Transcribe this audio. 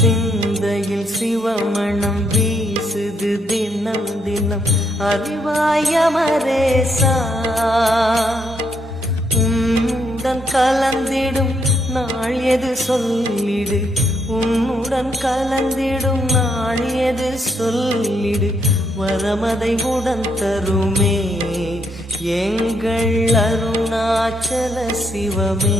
சிந்தையில் சிவமணம் வீசுது தினம் தினம் அறிவாய மரேசா உன்னுடன் கலந்திடும் நாள் எது சொல்லிடு உன்னுடன் கலந்திடும் நாள் எது சொல்லிடு வரமதை உடன் தருமே எங்கள் அருணாச்சல சிவமே.